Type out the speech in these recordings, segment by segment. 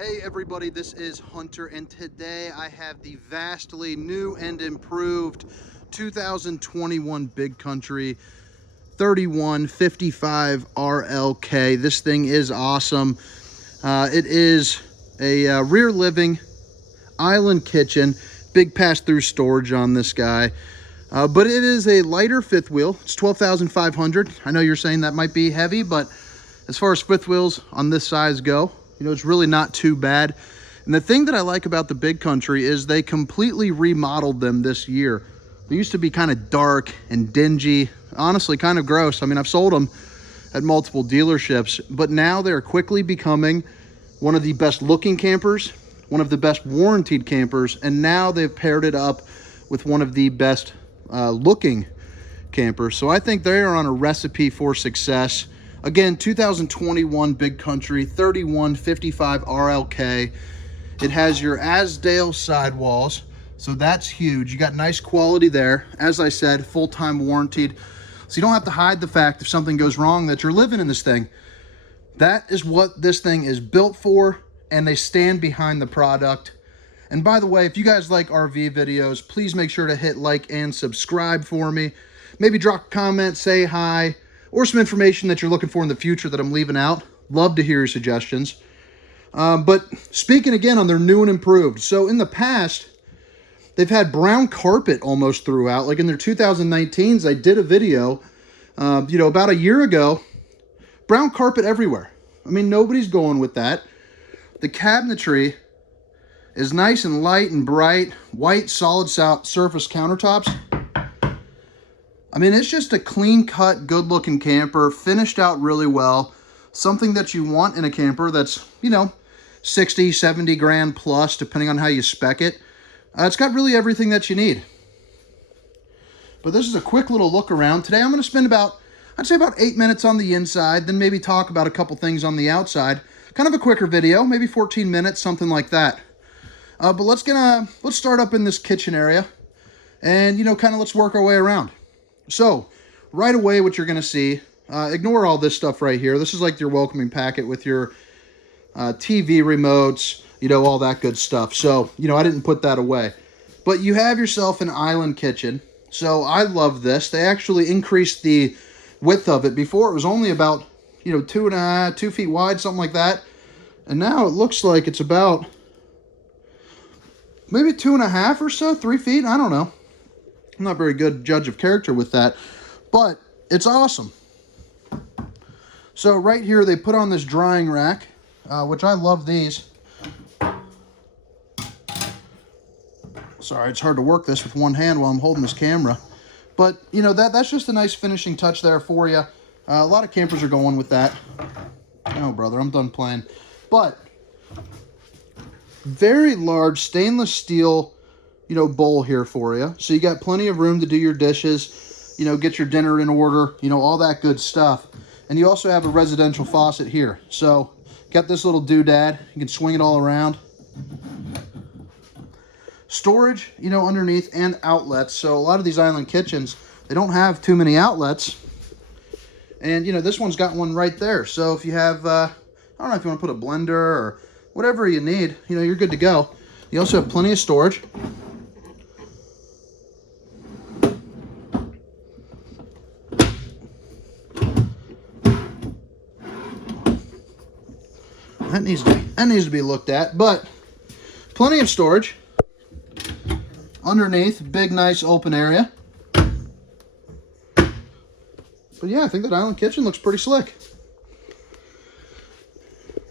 Hey everybody, this is Hunter, and today I have the vastly new and improved 2021 Big Country 3155 RLK. This thing is awesome. It is a rear living island kitchen, big pass-through storage on this guy. But it is a lighter fifth wheel. It's 12,500. I know you're saying that might be heavy, but as far as fifth wheels on this size go, it's really not too bad. And the thing that I like about the Big Country is they completely remodeled them this year. They used to be kind of dark and dingy, honestly kind of gross. I mean, I've sold them at multiple dealerships, but now they're quickly becoming one of the best looking campers, one of the best warranted campers, and now they've paired it up with one of the best looking campers. So I think they are on a recipe for success. Again, 2021 Big Country 3155 RLK. It has your Asdale sidewalls, so that's huge. You got nice quality there. As I said, full-time warranted, so you don't have to hide the fact if something goes wrong that you're living in this thing. That is what this thing is built for, and they stand behind the product. And by the way, if you guys like RV videos, please make sure to hit like and subscribe for me. Maybe drop a comment, say hi, or some information that you're looking for in the future that I'm leaving out. Love to hear your suggestions. But speaking again on their new and improved. So in the past, they've had brown carpet almost throughout. Like in their 2019s, I did a video, about a year ago, brown carpet everywhere. I mean, nobody's going with that. The cabinetry is nice and light and bright, white solid surface countertops. I mean, it's just a clean-cut, good-looking camper, finished out really well. Something that you want in a camper that's, 60, 70 grand plus, depending on how you spec it. It's got really everything that you need. But this is a quick little look around. Today I'm going to spend I'd say about 8 minutes on the inside, then maybe talk about a couple things on the outside. Kind of a quicker video, maybe 14 minutes, something like that. But let's start up in this kitchen area and, kind of let's work our way around. So, right away, what you're going to see, ignore all this stuff right here. This is like your welcoming packet with your TV remotes, all that good stuff. So, I didn't put that away. But you have yourself an island kitchen. So, I love this. They actually increased the width of it. Before, it was only about, 2 feet wide, something like that. And now it looks like it's about maybe 2.5 or so, 3 feet. I don't know. I'm not very good judge of character with that, but it's awesome. So right here, they put on this drying rack, which I love these. Sorry, it's hard to work this with one hand while I'm holding this camera. But, that's just a nice finishing touch there for you. A lot of campers are going with that. Oh, brother, I'm done playing. But very large stainless steel bowl here for you. So you got plenty of room to do your dishes, get your dinner in order, all that good stuff. And you also have a residential faucet here. So got this little doodad. You can swing it all around. Storage, underneath, and outlets. So a lot of these island kitchens, they don't have too many outlets. And, this one's got one right there. So if you have, I don't know if you want to put a blender or whatever you need, you're good to go. You also have plenty of storage. That needs to be looked at, but plenty of storage. Underneath, big, nice open area. But yeah, I think that island kitchen looks pretty slick.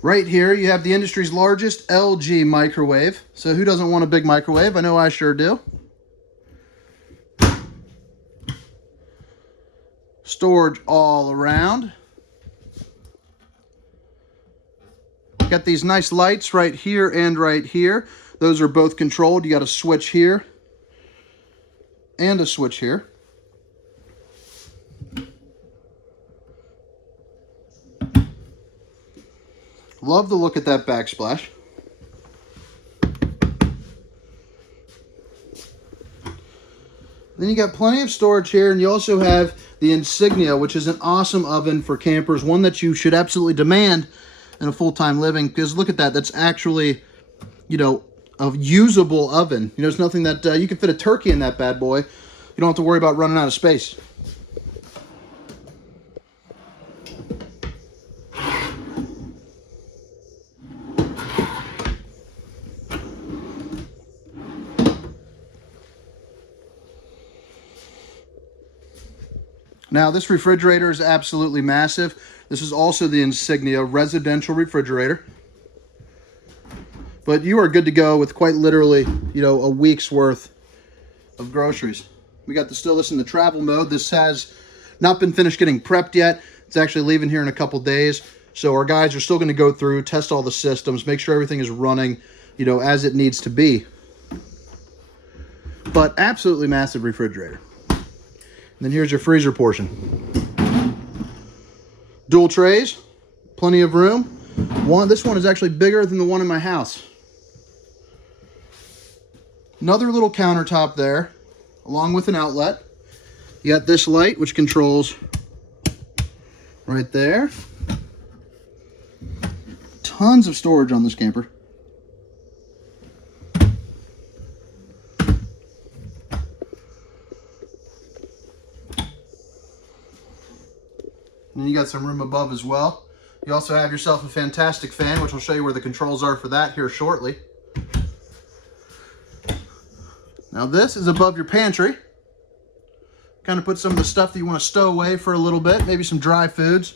Right here, you have the industry's largest LG microwave. So who doesn't want a big microwave? I know I sure do. Storage all around. Got these nice lights right here and right here. Those are both controlled. You got a switch here and a switch here. Love the look at that backsplash. Then you got plenty of storage here, and you also have the Insignia, which is an awesome oven for campers, one that you should absolutely demand in a full-time living, because look at that. That's actually, you know, a usable oven. You know, it's nothing that you can fit a turkey in that bad boy. You don't have to worry about running out of space. Now, this refrigerator is absolutely massive. This is also the Insignia residential refrigerator. But you are good to go with quite literally, you know, a week's worth of groceries. We got still this in the travel mode. This has not been finished getting prepped yet. It's actually leaving here in a couple days. So our guys are still going to go through, test all the systems, make sure everything is running, you know, as it needs to be. But absolutely massive refrigerator. And then here's your freezer portion. Dual trays, plenty of room. This one is actually bigger than the one in my house. Another little countertop there, along with an outlet. You got this light, which controls right there. Tons of storage on this camper. And you got some room above as well. You also have yourself a fantastic fan, which I'll show you where the controls are for that here shortly. Now this is above your pantry. Kind of put some of the stuff that you want to stow away for a little bit, maybe some dry foods.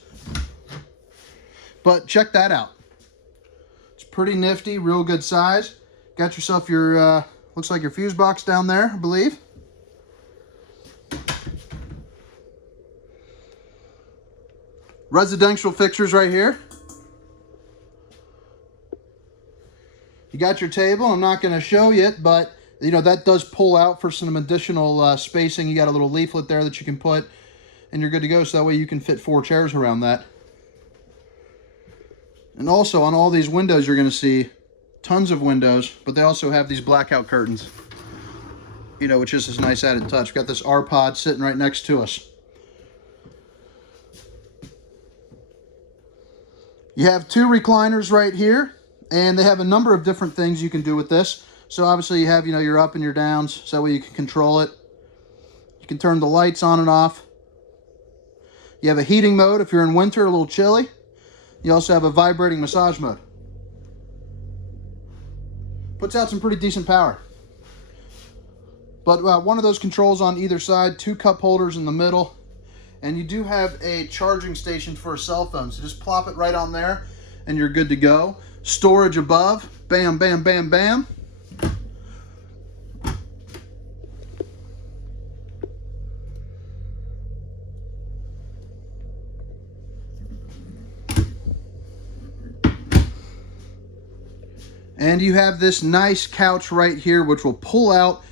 But check that out. It's pretty nifty, real good size. Got yourself your, looks like your fuse box down there, I believe. Residential fixtures right here. You got your table. I'm not going to show you it, but you know that does pull out for some additional spacing. You got a little leaflet there that you can put, and you're good to go. So that way you can fit 4 chairs around that. And also on all these windows, you're going to see tons of windows, but they also have these blackout curtains. You know, which is this nice added touch. We've got this R-Pod sitting right next to us. You have 2 recliners right here, and they have a number of different things you can do with this. So obviously you have, you know, your up and your downs, so that way you can control it. You can turn the lights on and off. You have a heating mode if you're in winter, a little chilly. You also have a vibrating massage mode. Puts out some pretty decent power. But one of those controls on either side, 2 cup holders in the middle. And you do have a charging station for a cell phone. So just plop it right on there and you're good to go. Storage above. Bam, bam, bam, bam. And you have this nice couch right here, which will pull out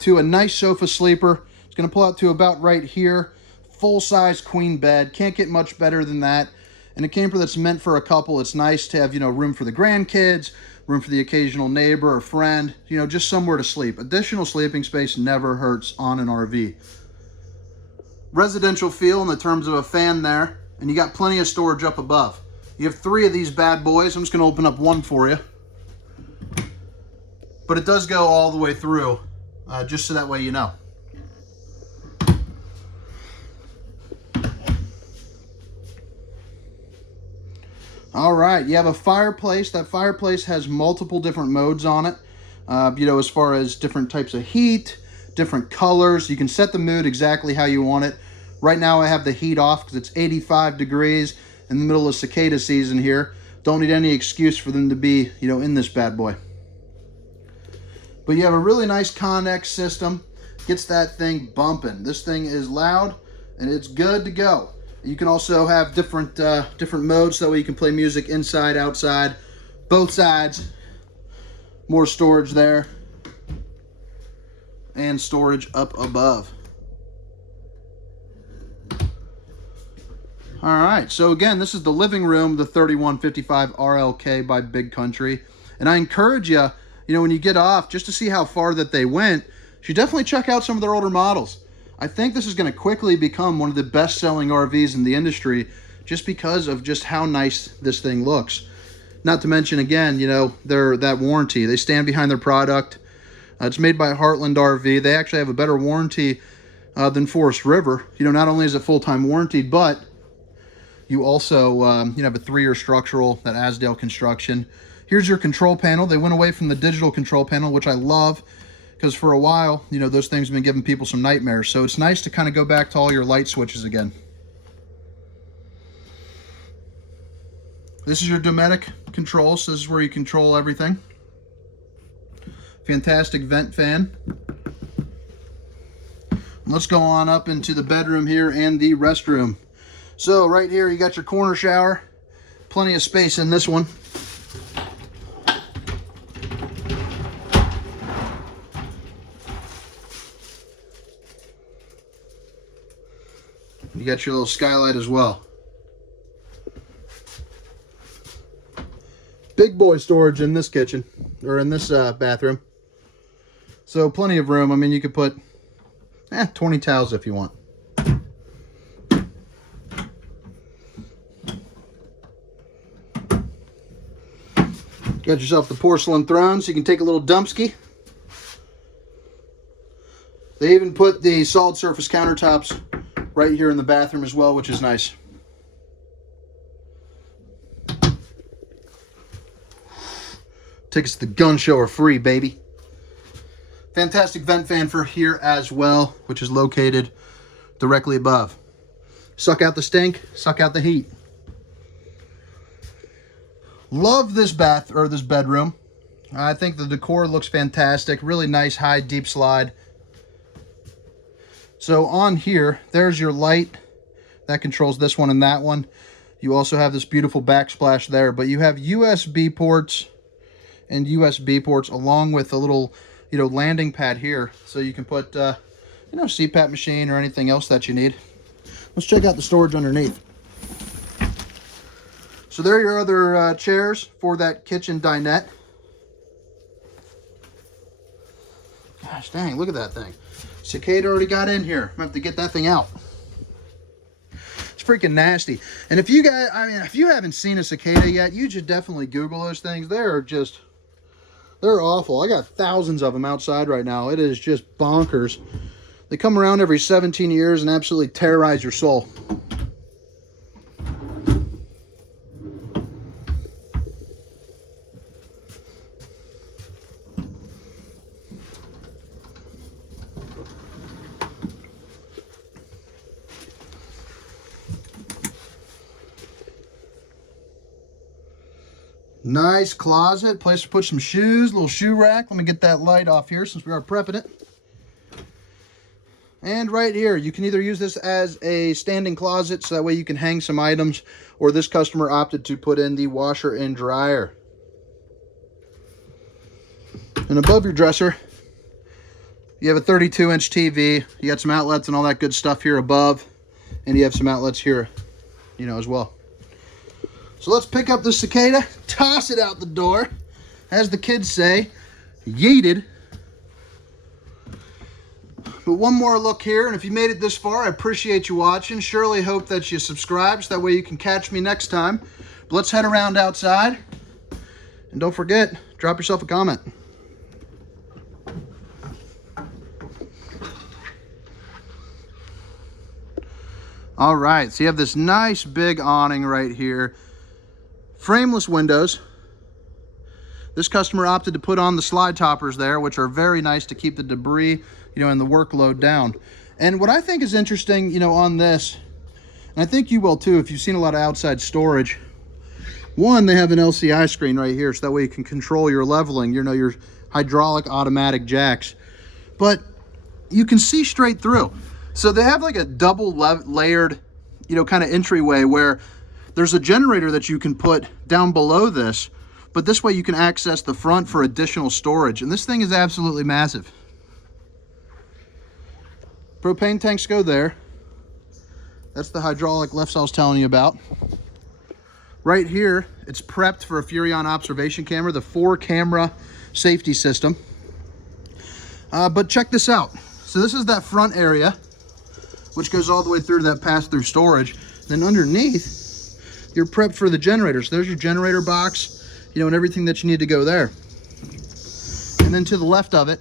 to a nice sofa sleeper. It's going to pull out to about right here. Full-size queen bed. Can't get much better than that. And a camper that's meant for a couple, it's nice to have, you know, room for the grandkids, room for the occasional neighbor or friend, you know, just somewhere to sleep. Additional sleeping space never hurts on an RV. Residential feel in the terms of a fan there, and you got plenty of storage up above. You have 3 of these bad boys. I'm just going to open up one for you. But it does go all the way through, just so that way you know. All right, you have a fireplace. That fireplace has multiple different modes on it. You know, as far as different types of heat, different colors. You can set the mood exactly how you want it. Right now I have the heat off because it's 85 degrees in the middle of cicada season here. Don't need any excuse for them to be, you know, in this bad boy. But you have a really nice Connex system. Gets that thing bumping. This thing is loud and it's good to go. You can also have different modes, so that way you can play music inside, outside, both sides. More storage there. And storage up above. All right, so again, this is the living room, the 3155 RLK by Big Country. And I encourage you, you know, when you get off, just to see how far that they went, you should definitely check out some of their older models. I think this is going to quickly become one of the best-selling RVs in the industry just because of just how nice this thing looks. Not to mention, again, you know, that warranty. They stand behind their product. It's made by Heartland RV. They actually have a better warranty than Forest River. You know, not only is it full-time warranty, but you also you know, have a 3-year structural, that Asdale construction. Here's your control panel. They went away from the digital control panel, which I love, because for a while, you know, those things have been giving people some nightmares. So it's nice to kind of go back to all your light switches again. This is your Dometic control, so this is where you control everything. Fantastic vent fan. Let's go on up into the bedroom here and the restroom. So right here, you got your corner shower. Plenty of space in this one. You got your little skylight as well. Big boy storage in this kitchen, or in this bathroom. So plenty of room. I mean, you could put 20 towels if you want. Got yourself the porcelain throne, so you can take a little dumpski. They even put the solid surface countertops right here in the bathroom as well, which is nice. Tickets to the gun show are free, baby. Fantastic vent fan for here as well, which is located directly above. Suck out the stink, suck out the heat. Love this this bedroom. I think the decor looks fantastic. Really nice, high, deep slide. So on here, there's your light. That controls this one and that one. You also have this beautiful backsplash there, but you have USB ports and USB ports along with a little, you know, landing pad here. So you can put, you know, CPAP machine or anything else that you need. Let's check out the storage underneath. So there are your other chairs for that kitchen dinette. Gosh dang, look at that thing. Cicada already got in here. I'm gonna have to get that thing out. It's freaking nasty. And if you guys, I mean, if you haven't seen a cicada yet, you should definitely Google those things. They're awful. I got thousands of them outside right now. It is just bonkers. They come around every 17 years and absolutely terrorize your soul. Nice closet, place to put some shoes, little shoe rack. Let me get that light off here since we are prepping it. And right here, you can either use this as a standing closet, so that way you can hang some items, or this customer opted to put in the washer and dryer. And above your dresser, you have a 32-inch TV. You got some outlets and all that good stuff here above, and you have some outlets here, you know, as well. So let's pick up the cicada, toss it out the door, as the kids say, yeeted. But one more look here, and if you made it this far, I appreciate you watching. Surely hope that you subscribe, so that way you can catch me next time. But let's head around outside, and don't forget, drop yourself a comment. All right, so you have this nice big awning right here. Frameless windows. This customer opted to put on the slide toppers there, which are very nice to keep the debris, you know, and the workload down. And what I think is interesting, you know, on this, and I think you will too if you've seen a lot of outside storage. One, they have an LCI screen right here, so that way you can control your leveling, you know, your hydraulic automatic jacks. But you can see straight through. So they have like a double layered, you know, kind of entryway where there's a generator that you can put down below this, but this way you can access the front for additional storage. And this thing is absolutely massive. Propane tanks go there. That's the hydraulic lifts I was telling you about. Right here, it's prepped for a Furrion observation camera, the 4-camera safety system. But check this out. So this is that front area, which goes all the way through to that pass-through storage. Then underneath, you're prepped for the generators. There's your generator box. you know, and everything that you need to go there. And then to the left of it,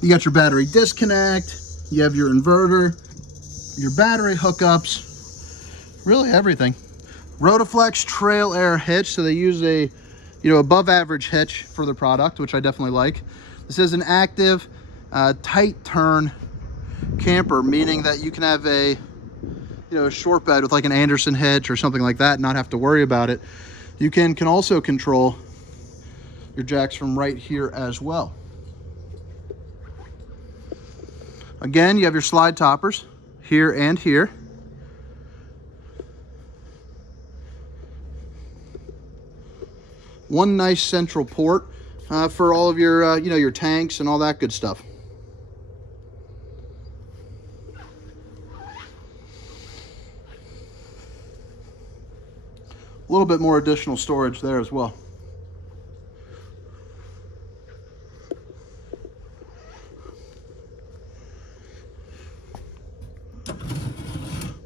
you got your battery disconnect, you have your inverter, your battery hookups, really everything. Rotoflex trail air hitch, so they use a, you know, above average hitch for the product, which I definitely like. This is an active, tight turn camper, meaning that you can have a, you know, a short bed with like an Anderson hitch or something like that and not have to worry about it. You can also control your jacks from right here as well. Again, you have your slide toppers here and here. One nice central port for all of your, you know, your tanks and all that good stuff. A little bit more additional storage there as well.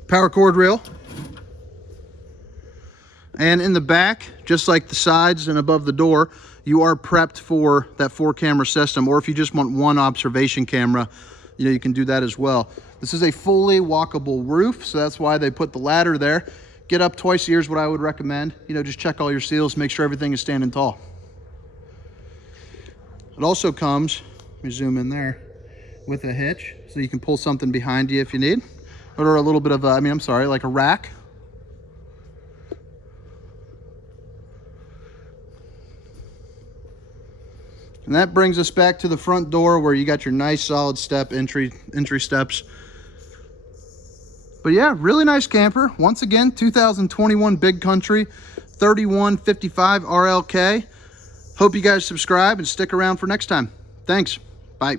Power cord rail. And in the back, just like the sides and above the door, you are prepped for that 4-camera system, or if you just want one observation camera, you know, you can do that as well. This is a fully walkable roof, so that's why they put the ladder there. Get up twice a year is what I would recommend. You know, just check all your seals, make sure everything is standing tall. It also comes, let me zoom in there, with a hitch, so you can pull something behind you if you need, or a little bit of, like a rack. And that brings us back to the front door where you got your nice solid step entry steps. But yeah, really nice camper. Once again, 2021 Big Country 3155 RLK. Hope you guys subscribe and stick around for next time. Thanks. Bye.